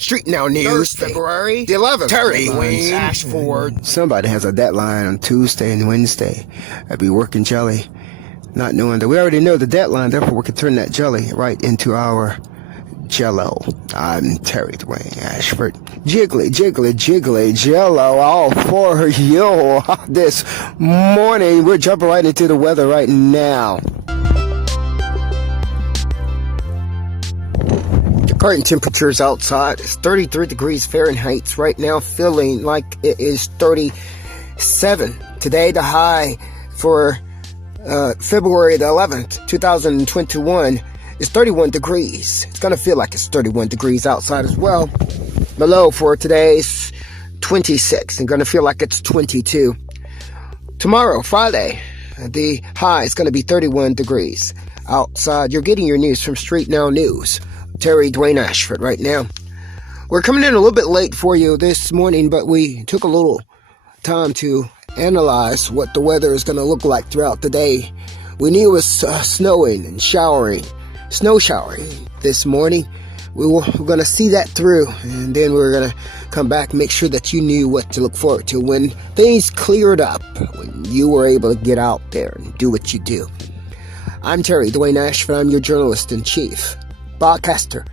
StreetNOW News, February the 11th. Terry DWAYNE Ashford. Somebody has a deadline on Tuesday and Wednesday. I'll be working jelly, not knowing that we already know the deadline, therefore we can turn that jelly right into our jello. I'm Terry DWAYNE Ashford. Jiggly, jiggly, jiggly, jello, all for you this morning. We're jumping right into the weather right now. Current temperatures outside is 33 degrees Fahrenheit. Right now feeling like it is 37. Today the high for February the 11th, 2021 is 31 degrees. It's going to feel like it's 31 degrees outside as well. The low for today is 26 and going to feel like it's 22. Tomorrow, Friday, the high is going to be 31 degrees outside. You're getting your news from StreetNOW News. Terry DWAYNE Ashford right now. We're coming in a little bit late for you this morning, but we took a little time to analyze what the weather is going to look like throughout the day. We knew it was snowing and snow showering this morning. We're going to see that through, and then we're going to come back and make sure that you knew what to look forward to when things cleared up, when you were able to get out there and do what you do. I'm Terry DWAYNE Ashford. I'm your journalist-in-chief, broadcaster,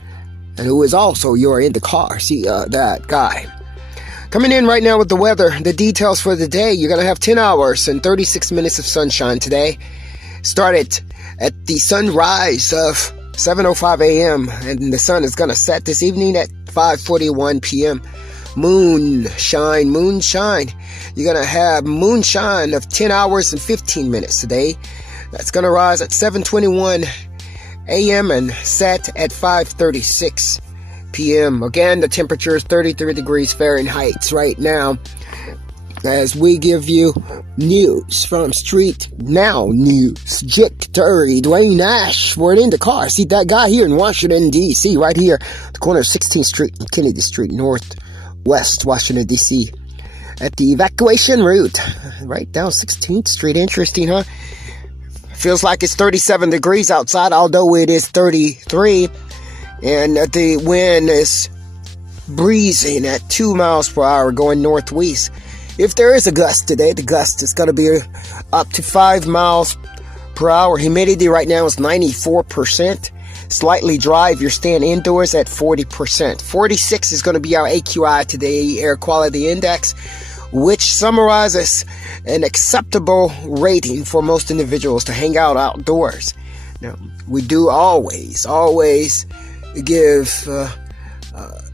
and who is also your IndacarSEAT that guy. Coming in right now with the weather, the details for the day. You're going to have 10 hours and 36 minutes of sunshine today. Started at the sunrise of 7:05 a.m. and the sun is going to set this evening at 5:41 p.m. Moonshine. You're going to have moonshine of 10 hours and 15 minutes today. That's going to rise at 7:21 a.m. and set at 5:36 p.m. Again, the temperature is 33 degrees Fahrenheit right now as we give you news from StreetNOW News. JIC, Terry DWAYNE Ashford, IndacarSEAT that guy here in Washington, D.C., right here, the corner of 16th Street and Kennedy Street, Northwest Washington, D.C., at the evacuation route, right down 16th Street. Interesting, huh? Feels like it's 37 degrees outside, although it is 33, and the wind is breezing at 2 miles per hour going northwest. If there is a gust today, the gust is going to be up to 5 miles per hour. Humidity right now is 94%. Slightly dry if you're staying indoors at 40%. 46 is going to be our AQI today, Air Quality Index, which summarizes an acceptable rating for most individuals to hang out outdoors. Now, we do always give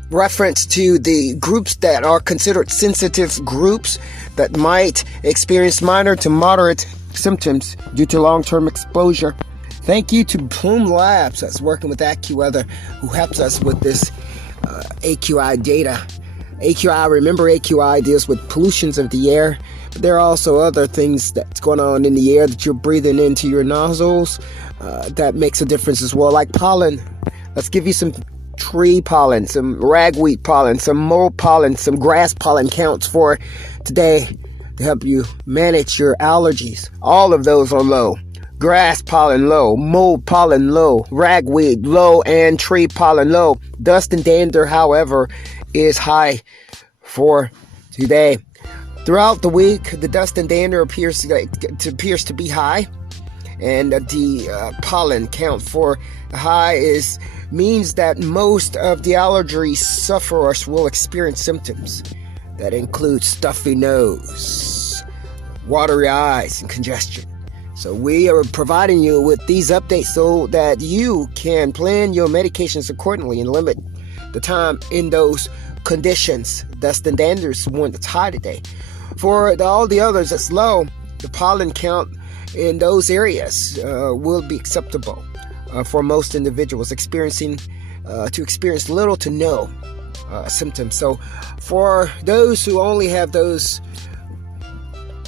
reference to the groups that are considered sensitive groups that might experience minor to moderate symptoms due to long-term exposure. Thank you to Plume Labs that's working with AccuWeather, who helps us with this AQI data. AQI, remember AQI deals with pollutions of the air, but there are also other things that's going on in the air that you're breathing into your nostrils that makes a difference as well, like pollen. Let's give you some tree pollen, some ragweed pollen, some mold pollen, some grass pollen counts for today to help you manage your allergies. All of those are low. Grass pollen low, mold pollen low, ragweed low, and tree pollen low. Dust and dander, however, is high for today. Throughout the week, the dust and dander appears to be high, and the pollen count for the high means that most of the allergy sufferers will experience symptoms that include stuffy nose, watery eyes, and congestion. So we are providing you with these updates so that you can plan your medications accordingly and limit the time in those conditions. Dust and dander is the one that's high today. For all the others that's low, the pollen count in those areas will be acceptable for most individuals experiencing little to no symptoms. So for those who only have those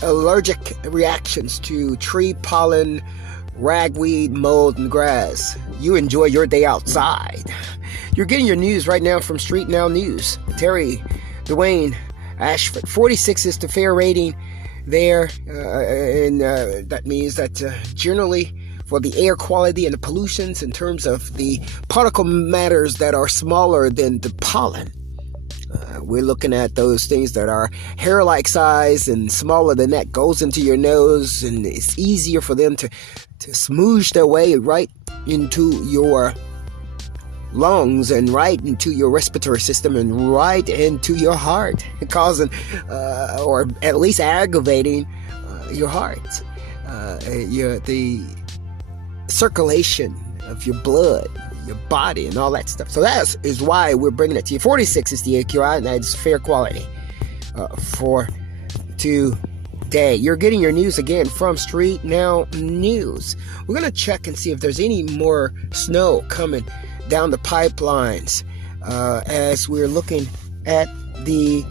allergic reactions to tree pollen, ragweed, mold, and grass, you enjoy your day outside. You're getting your news right now from StreetNOW News. Terry DWAYNE Ashford. 46 is the fair rating there, and that means that generally for the air quality and the pollutions in terms of the particle matters that are smaller than the pollen. We're looking at those things that are hair-like size and smaller than that, goes into your nose, and it's easier for them to smoosh their way right into your lungs and right into your respiratory system and right into your heart, causing or at least aggravating your heart, the circulation of your blood, your body, and all that stuff. So that is why we're bringing it to you. 46 is the AQI, and that's fair quality for today. You're getting your news again from StreetNOW News. We're going to check and see if there's any more snow coming down the pipelines as we're looking at the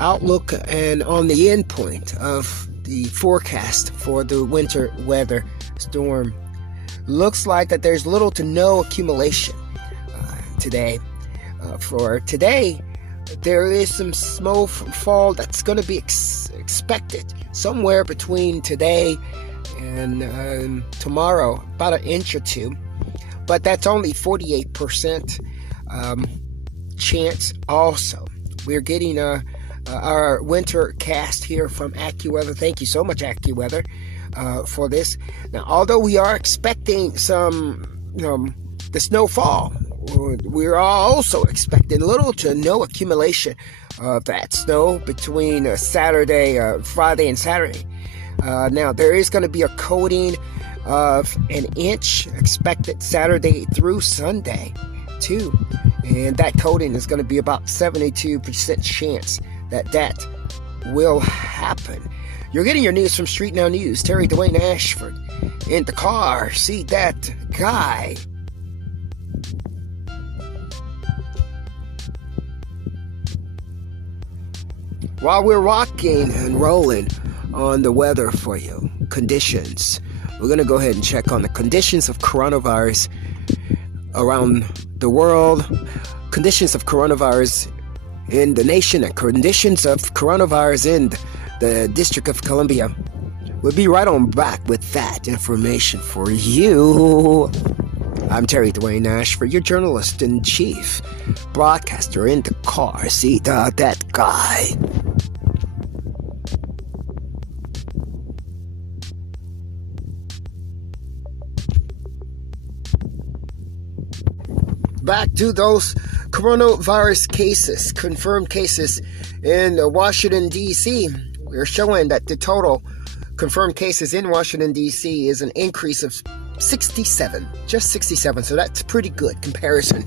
outlook and on the endpoint of the forecast for the winter weather storm. Looks like that there's little to no accumulation today. For today, there is some snowfall that's going to be expected somewhere between today and tomorrow, about an inch or two. But that's only 48% chance also. We're getting our winter cast here from AccuWeather. Thank you so much, AccuWeather, for this. Now, although we are expecting some, the snowfall, we're also expecting little to no accumulation of that snow between Friday and Saturday. Now, there is going to be a coating of an inch expected Saturday through Sunday, too. And that coating is going to be about 72% chance that will happen. You're getting your news from StreetNOW News. Terry DWAYNE Ashford in the car. See that guy. While we're rocking and rolling on the weather for you, conditions, we're going to go ahead and check on the conditions of coronavirus around the world, conditions of coronavirus in the nation, and conditions of coronavirus in the District of Columbia. We'll be right on back with that information for you. I'm Terry DWAYNE Ashford, your journalist in chief, broadcaster in the car. See that guy. Back to those coronavirus cases, confirmed cases in Washington, D.C. We're showing that the total confirmed cases in Washington, D.C. is an increase of 67, just 67. So that's pretty good comparison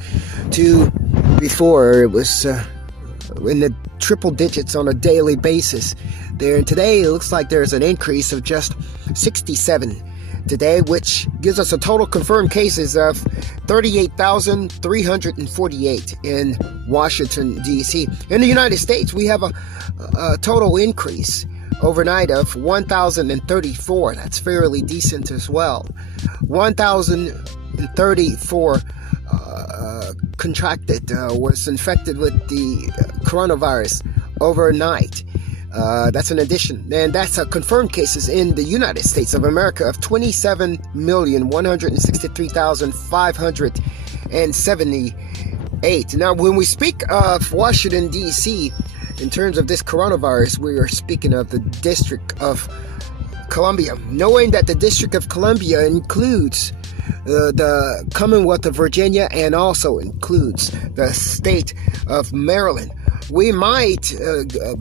to before. It was in the triple digits on a daily basis there. And today it looks like there's an increase of just 67 today, which gives us a total confirmed cases of 38,348 in Washington, D.C. In the United States, we have a total increase overnight of 1,034. That's fairly decent as well. 1,034 contracted, was infected with the coronavirus overnight. That's an addition, and that's confirmed cases in the United States of America of 27,163,578. Now, when we speak of Washington, D.C., in terms of this coronavirus, we are speaking of the District of Columbia, knowing that the District of Columbia includes the Commonwealth of Virginia and also includes the state of Maryland. We might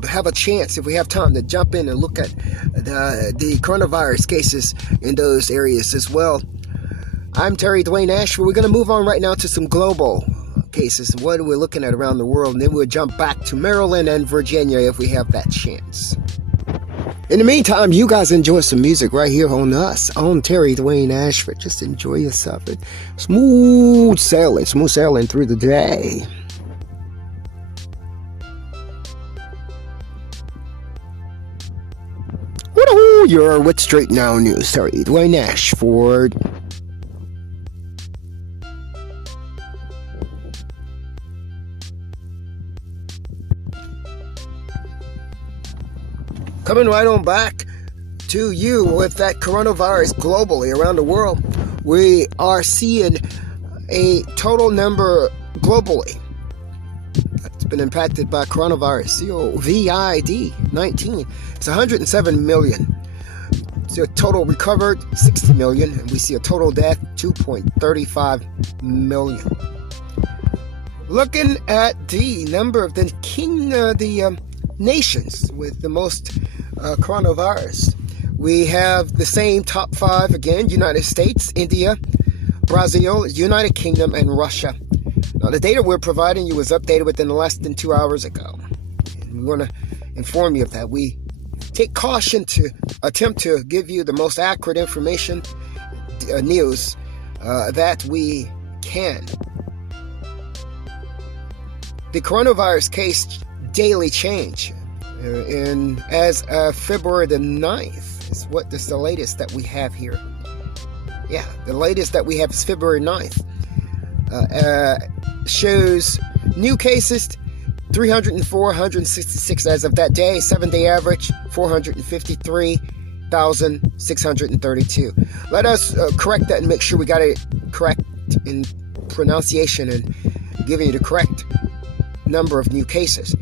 have a chance, if we have time, to jump in and look at the coronavirus cases in those areas as well. I'm Terry DWAYNE Ashford. We're going to move on right now to some global cases, what we're looking at around the world, and then we'll jump back to Maryland and Virginia if we have that chance. In the meantime, you guys enjoy some music right here on us, on Terry DWAYNE Ashford. Just enjoy yourself. Smooth sailing through the day. You're with StreetNOW News, Terry DWAYNE Ashford. Coming right on back to you with that coronavirus globally around the world. we are seeing a total number globally that's been impacted by coronavirus, COVID-19. It's 107 million. See a total recovered, 60 million, and we see a total death, 2.35 million. Looking at the number of the nations with the most coronavirus, we have the same top 5 again: United States, India, Brazil, United Kingdom, and Russia. Now, the data we're providing you was updated within less than 2 hours ago. And we want to inform you of that. We take caution to attempt to give you the most accurate information, news that we can. The coronavirus case daily change, and as of February the 9th is what is the latest that we have here. Yeah, the latest that we have is February 9th. Shows new cases 304, 166 as of that day. 7-day average 453,632. Let us correct that and make sure we got it correct in pronunciation and giving you the correct number of new cases.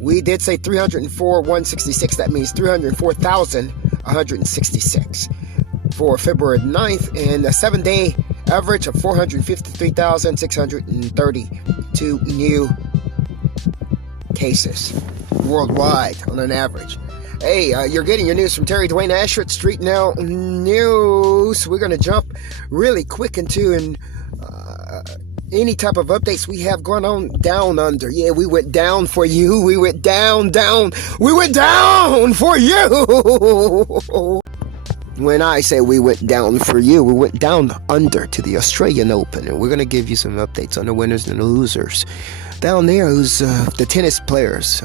We did say 304, 166. That means 304,166 for February 9th, and a 7-day average of 453,632 new cases worldwide on an average. Hey, you're getting your news from Terry DWAYNE ASHFORD, StreetNOW News. We're going to jump really quick into any type of updates we have going on down under. Yeah, we went down for you. We went down. We went down for you. When I say we went down for you, we went down under to the Australian Open, and we're going to give you some updates on the winners and the losers. Down there, who's the tennis players,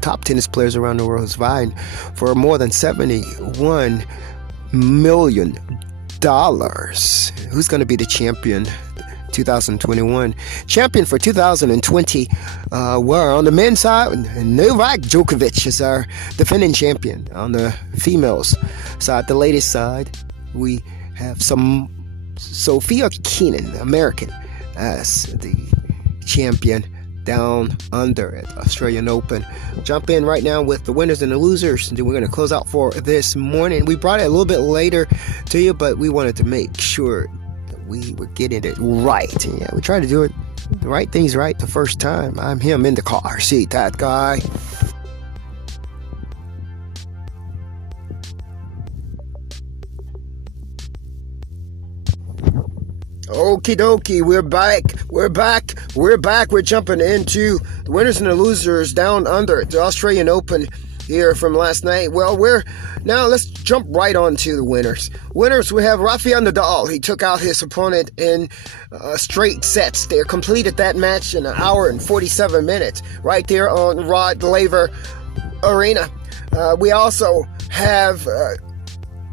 top tennis players around the world, who's vying for more than $71 million. Who's going to be the champion 2021? Champion for 2020, we're on the men's side. Novak Djokovic is our defending champion. On the females side, the latest side, we have some Sophia Keenan, American, as the champion down under at Australian Open. Jump in right now with the winners and the losers, and then we're going to close out for this morning. We brought it a little bit later to you, but we wanted to make sure we were getting it right. Yeah, we try to do it the right things right the first time. I'm him in the car seat, that guy. Okie dokie, we're back. We're jumping into the winners and the losers down under at the Australian Open here from last night. Well, now let's jump right on to the winners. Winners, we have Rafael Nadal. He took out his opponent in straight sets. They completed that match in 1 hour and 47 minutes right there on Rod Laver Arena. We also have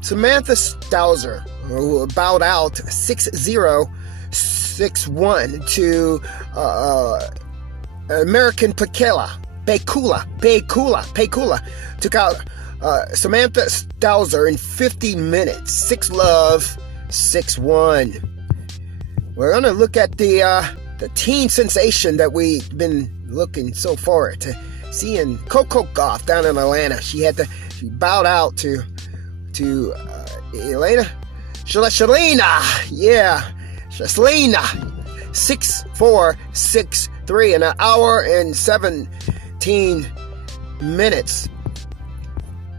Samantha Stosur, who bowed out 6-0, 6-1 to American Pekula. Took out Samantha Stosur in 50 minutes. 6-love, 6-1. We're going to look at the teen sensation that we've been looking so forward to seeing, Coco Gauff down in Atlanta. She bowed out to Elena Shalina. Yeah, Shalina. 6-4, 6-3 in 1 hour and 17 minutes.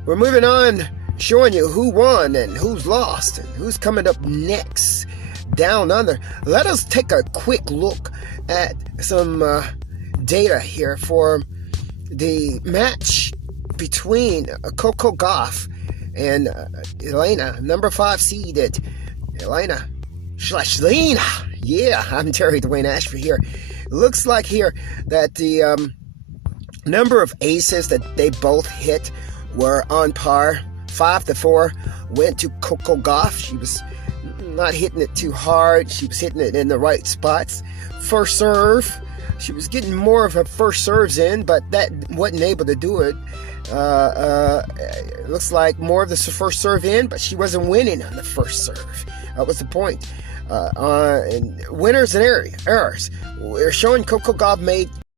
We're moving on, showing you who won and who's lost and who's coming up next down under. Let us take a quick look at some data here for the match between Coco Gauff and Elena, number 5 seeded Elena Shalina. Yeah, I'm Terry DWAYNE ASHFORD here. Looks like here that the number of aces that they both hit were on par. 5-4 went to Coco Gauff. She was not hitting it too hard. She was hitting it in the right spots. First serve, she was getting more of her first serves in, but that wasn't able to do it. It looks like more of the first serve in, but she wasn't winning on the first serve. That was the point. And winners and errors. We're showing Coco Gob made